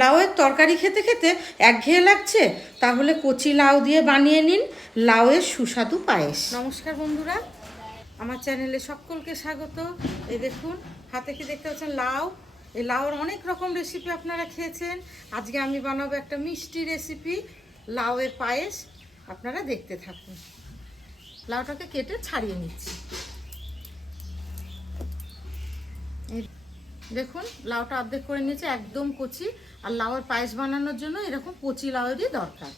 লাউয়ের তরকারি খেতে খেতে একঘেয়ে লাগছে, তাহলে কচি লাউ দিয়ে বানিয়ে নিন লাউয়ের সুস্বাদু পায়েস। নমস্কার বন্ধুরা, আমার চ্যানেলে সকলকে স্বাগত। এই দেখুন, হাতে কি দেখতে পাচ্ছেন? লাউ। এই লাউয়ের অনেক রকম রেসিপি আপনারা খেয়েছেন। আজকে আমি বানাবো একটা মিষ্টি রেসিপি লাউয়ের পায়েস। আপনারা দেখতে থাকুন। লাউটাকে কেটে ছাড়িয়ে নিচ্ছি। দেখুন, লাউটা অর্ধেক করে নিয়েছে, একদম কচি। আর লাউয়ের পায়েস বানানোর জন্য এরকম কচি লাউয়েরই দরকার।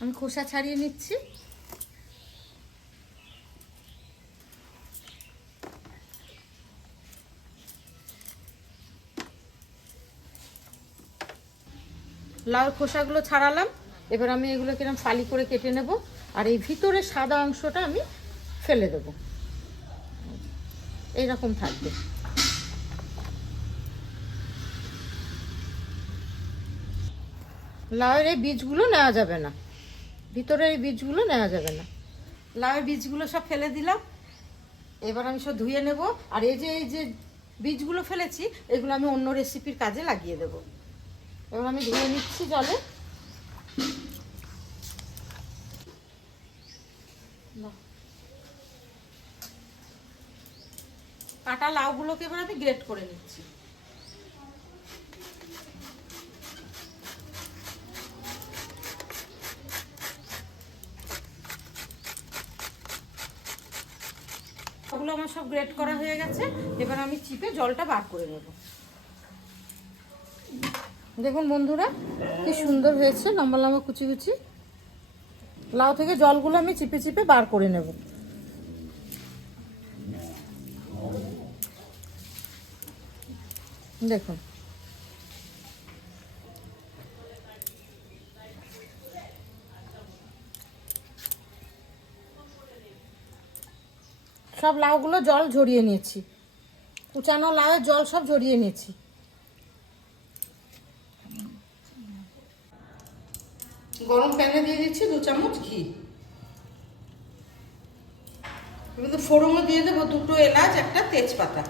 আমি খোসা ছাড়িয়ে নিচ্ছি। লাউর খোসাগুলো ছাড়ালাম। এবার আমি এগুলো কিরম ফালি করে কেটে নেব। আর এই ভিতরে সাদা অংশটা আমি ফেলে দেব। এইরকম থাকবে। লাউয়ের এই বীজগুলো নেওয়া যাবে না। ভিতরের এই বীজগুলো নেওয়া যাবে না। লাউয়ের বীজগুলো সব ফেলে দিলাম। এবার আমি সব ধুয়ে নেব। আর এই যে এই যে বীজগুলো ফেলেছি, এগুলো আমি অন্য রেসিপির কাজে লাগিয়ে দেব। এবার আমি ধুয়ে নিচ্ছি জলে। কাটা লাউগুলোকে এবার আমি গ্রেট করে নিচ্ছি। ওগুলো আমার সব গ্রেট করা হয়ে গেছে। এবার আমি চিপে জলটা বার করে নেব। দেখুন বন্ধুরা, কি সুন্দর হয়েছে, লম্বা লম্বা কুচি কুচি। লাউ থেকে জলগুলো আমি চিপে চিপে বার করে নেব। দেখুন। সব লাউগুলো জল ঝরিয়ে নিয়েছি। কুচানো লাউয়ের জল সব ঝরিয়ে নিয়েছি। গরম প্যানে দিয়ে দিচ্ছি দু চামচ ঘি। ফোড়নও দিয়ে দেবো, দুটো এলাচ, একটা তেজপাতা।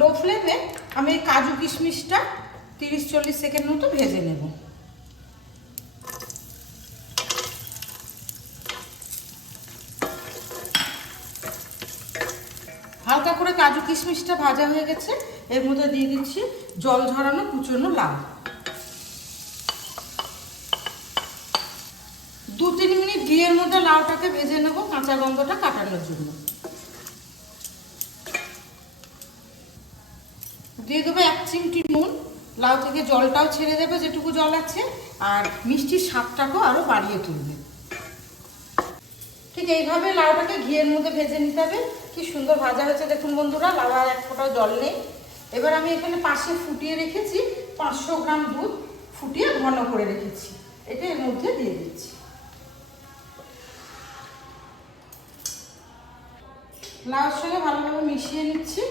লো ফ্লেমে আমি কাজু কিশমিশটা তিরিশ চল্লিশ সেকেন্ড মতো ভেজে নেব। হালকা করে কাজু কিশমিশটা ভাজা হয়ে গেছে, এর মধ্যে দিয়ে দিচ্ছি জল ঝরানো কুচনো লাউ। দু তিন মিনিট ঘিয়ের মধ্যে লাউটাকে ভেজে নেব, কাঁচা গন্ধটা কাটানোর জন্য। দিয়ে দেবো এক চিমটি নুন। লাউ থেকে জলটাও ছেড়ে দেবে, যেটুকু জল আছে। আর মিষ্টির স্বাদটাকেও আরও বাড়িয়ে তুলবে। ঠিক এইভাবে লাউটাকে ঘিয়ের মধ্যে ভেজে নিতে হবে। কি সুন্দর ভাজা হয়েছে দেখুন বন্ধুরা, লাউ আর এক ফোঁটাও জল নেই। এবার আমি এখানে পাশে ফুটিয়ে রেখেছি পাঁচশো গ্রাম দুধ। ফুটিয়ে ঘন করে রেখেছি। এটা এর মধ্যে দিয়ে দিচ্ছি। লাউর সঙ্গে ভালোভাবে মিশিয়ে নিচ্ছি।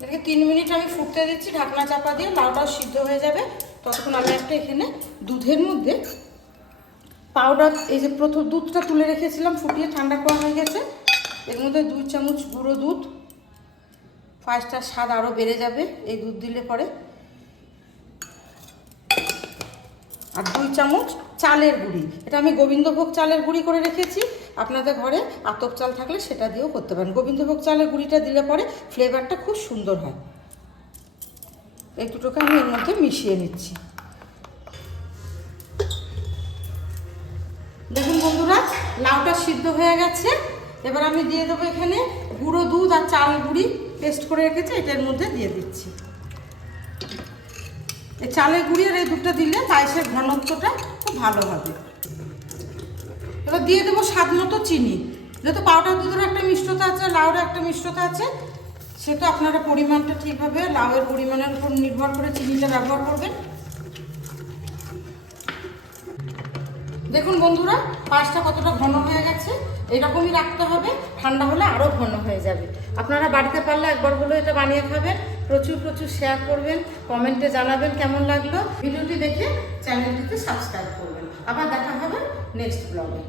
এটাকে তিন মিনিট আমি ফুটতে দিচ্ছি, ঢাকনা চাপা দিয়ে লাউটাও সিদ্ধ হয়ে যাবে। ততক্ষণ আমি একটা এখানে দুধের মধ্যে পাউডার এই যে প্রথম দুধটা তুলে রেখেছিলাম, ফুটিয়ে ঠান্ডা করা হয়ে গেছে। এর মধ্যে দুই চামচ গুঁড়ো দুধ। পাঁচটার স্বাদ আরও বেড়ে যাবে, এই দুধ দিলে পরে। আর দুই চামচ চালের গুঁড়ি। এটা আমি গোবিন্দভোগ চালের গুঁড়ি করে রেখেছি। আপনাদের ঘরে আতপ চাল থাকলে সেটা দিয়েও করতে পারেন। গোবিন্দভোগ চালের গুঁড়িটা দিলে পরে ফ্লেভারটা খুব সুন্দর হয়। এই দুটোকে আমি এর মধ্যে মিশিয়ে নিচ্ছি। দেখুন বন্ধুরা, লাউটা সিদ্ধ হয়ে গেছে। এবার আমি দিয়ে দেবো এখানে গুঁড়ো দুধ আর চাল গুঁড়ি পেস্ট করে রেখেছি এটার মধ্যে দিয়ে দিচ্ছি। এই চালের গুঁড়ি আর এই দুধটা দিলে পায়েসের ঘনত্বটা খুব ভালো হবে। এবার দিয়ে দেবো স্বাদ মতো চিনি। যেহেতু পাউডার দুধের একটা মিষ্টতা আছে লাউর একটা মিষ্টতা আছে, সেটা আপনারা পরিমাণটা ঠিকভাবে, লাউয়ের পরিমাণের উপর নির্ভর করে চিনিটা ব্যবহার করবেন। দেখুন বন্ধুরা, পায়েসটা কতটা ঘন হয়ে গেছে, এরকমই রাখতে হবে, ঠান্ডা হলে আরও ঘন হয়ে যাবে। আপনারা বাড়িতে পারলে একবার হলেও এটা বানিয়ে খাবেন। প্রচুর প্রচুর শেয়ার করবেন কমেন্টে জানাবেন কেমন লাগল। ভিডিওটি দেখে চ্যানেলটিকে সাবস্ক্রাইব করবেন। আবার দেখা হবে নেক্সট ব্লগে